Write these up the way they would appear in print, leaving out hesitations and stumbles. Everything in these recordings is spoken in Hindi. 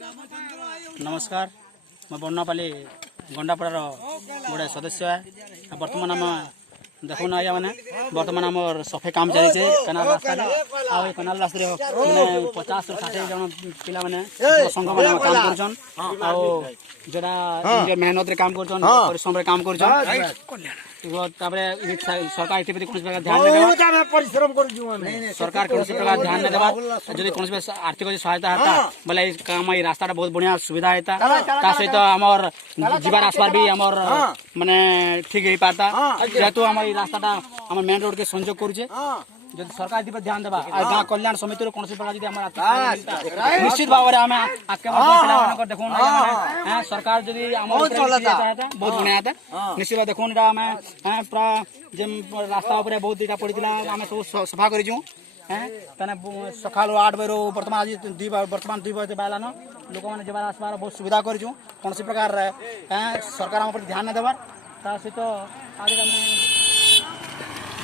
नमस्कार मैं बन्नापाली गंडापड़ार गोटे सदस्य है। बर्तमान आम देखो ना आज्ञा मैंने बर्तमान आम सफे काम चलছে केनाल रास्ता आ केनाल रास्ता मैंने 50-60 जन पिला मैंने संघ मैंने काम करछन आ जरा निज मेहनत रे काम करछन परिश्रम रे काम करछन तापरे सरकार एथि प्रति कोन प्रकार ध्यान नै देबा परिश्रम करजु हम सरकार कोन प्रकार ध्यान नै देबा जदि कोन आर्थिक सहायता हेता बोले ई काम ई रास्ता बहुत बढ़िया सुविधा हेता ता सहित हमर जीवन आसपार भी हमर माने ठीक हे पाता जेतु हमर ई रास्ताटा हमर मेन रोड के संयोग करूचे जदि सरकार एथि पर ध्यान देबा आ गां कल्याण समिति रो कोन प्रकार जदि हमर आर्थिक निश्चित भाव रे हम आके पिला देखो ना सरकार जदि हमर बहुत बढ़िया हेता निश्चित भाव देखो ना हम पूरा जे रास्ता ऊपर बहुत दिटा पड़ीला आम सब सफा करूँ तने सका 8 बजे बर्तमान आज 2 बजे बालान लोक मैंने जबार आसबार बहुत सुविधा करूँ कौन प्रकार सरकार आम ध्यान नहीं देवार सहित आज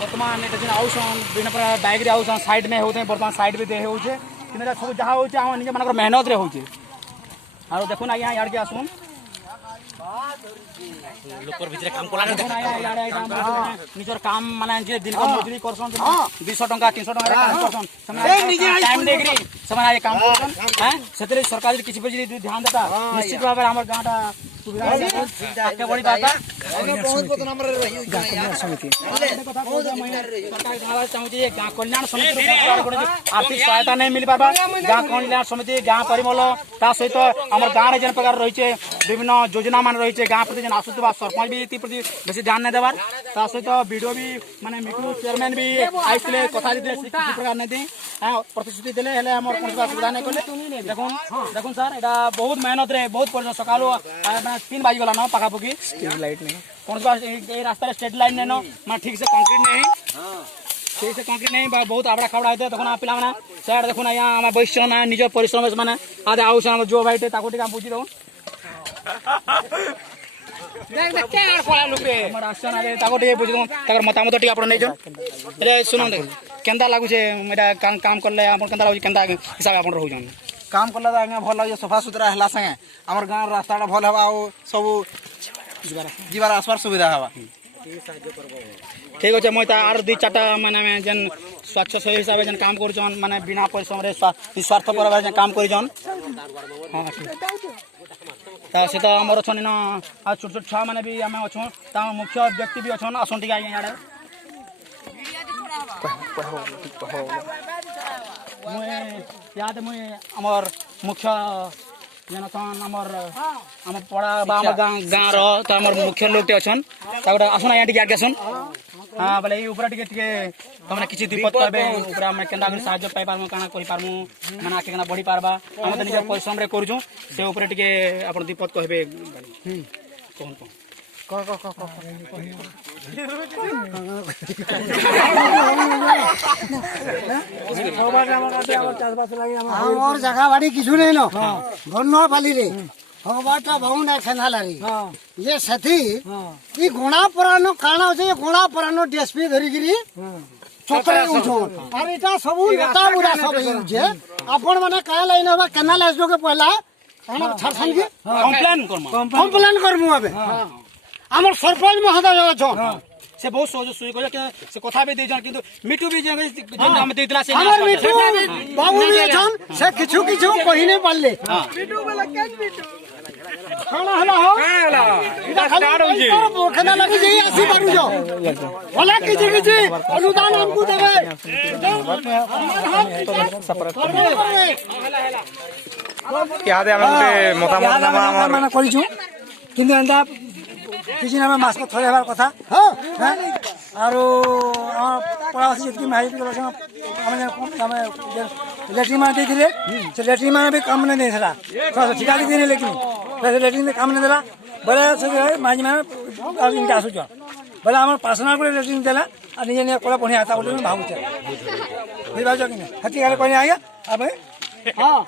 बर्तमान आउसन विभिन्न प्रकार बाइक आउसन साइड में होते बर्तमान साइड भी दे होचे कि सब जहाँ हो निज मान मेहनत रे होचे आ देखो ना यहाँ के आसुन लोकर भितरे काम कोला निजर काम माने जे दिन को मजदूरी करसन 200 टका 300 टका काम करसन समय टाइम देगरी समय आए काम करसन हैं सेतरे सरकार किछि बजे ध्यान देता निश्चित भाव हमर गांटा सुविधा आके बड़ी बात बहुत नंबर रही समिति सरकार गांव चाहूची गां कल्याण समिति आर्थिक सहायता नहीं मिल पाबा गां कल्याण समिति गां परिमल ता सहित हमर गां रे जन प्रकार रही छे विभिन्न योजना मान रही छे गां प्रति जन आसुतबा सरपंच भी एति प्रति बेसी ध्यान नै देबार ता सहित वीडियो भी माने मिकु चेयरमैन भी आइसले कथा दिले किछि प्रकार नै दे प्रतिश्रुति दिले हेले हमर कोन सुविधा नै करले देखुन सर एटा बहुत मेहनत रे बहुत परिश्रम सकालो 3 बजे गला न पाका पकी स्ट्रीट लाइट नहीं कौन सा रास्ता स्ट्रीट लाइट नहीं न मैं ठीक से कंक्रीट नहीं ठीक से कंक्रीट नहीं बहुत आबड़ा खाबड़ा होते देखो ना पिला माने साइड देखो ना यहाँ आम बैठ ना निज परिश्रम माने आधे आउसन जो भाई ताको टिका बुझी दउन देख देख के आर कोला लोक रे हमर आसन आरे ताको टिके बुझी दउन ताकर मतामत टिके आपण नै जन रे सुनन देख केंदा लागु छे मेरा काम करले आपण केंदा लागु केंदा हिसाब आपण रहउ जन काम करला तो आगे भल लगे सफा सुतरा है संगे आम गाँव रास्ता भल हवा सब जीवार आसबार सुविधा हवा ठीक अच्छे मुझे आर 2-4टा माने जेन स्वच्छ सही हिसाब से काम कर माने बिना परिश्रम निस्वार्थ पर काम कर हाँ से तो आमर अच्छे न छोट छोट छुआ मैंने भी आम अच्छे मुख्य व्यक्ति भी अच्छे आसन टी आगे याद मुई आमर मुख्य जनसन आम पड़ा आम गाँव रो तो आम मुख्य लोग अच्छन आसन यहाँ टी आगे आसन हाँ बोले ये ऊपर टे तमें किसी विपद पाबे ऊपर आम केन्दा साहाय्य पाई पारमु काना करि पारमु माने आके केना बढ़ी पारबा हम तो निज परिश्रम रे करूछु से ऊपर टे आपण विपद कहबे कौन और जगह बाड़ी किछु नहीं न गन्ना पाली रे हवाटा बहुना खेनाला रे ये सथी ई गुणा पुरानो काना होचे गुणा पुरानो डीएसपी धरी गिरी चोतरे उठो अरे एटा सब नेता बुरा सब यूजे अपन माने का लाइन हवा केनाल एसडो के पहला हम छरछन के कंप्लेन करमु अबे हमर सरपंच महोदय अछन से बहुत सोच सुई को से कथा भी दे जन किंतु मिटू भी जन हम देतला से हमर मिटू बाबू भी अछन से किछु कहि नै पाले मिटू वाला केन मिटू खाना हला हो इदा स्टार्ट हो जी खाना लगी जई आसी बारू जो होला किछि अनुदान हमकु देबे क्या दे हमके मतामत नामा माने करिछु किंतु एंदा किसी ना मास को थोड़े हमार कथा हां आरो पड़ासी जितकी माहिती करछन हमें लेटरिन में देथिले से लेटरिन में भी काम नहीं देला थोड़ा ठिका देने लेकिन से लेटरिन में काम नहीं देला बड़ा से माजी में इनका आसु जो बड़ा हमर पासना को लेटरिन देला आ निजे ने कोला बढ़िया आता बोले भाबु छ बुझ बाजो कि हती गाले कोनी आया अब हां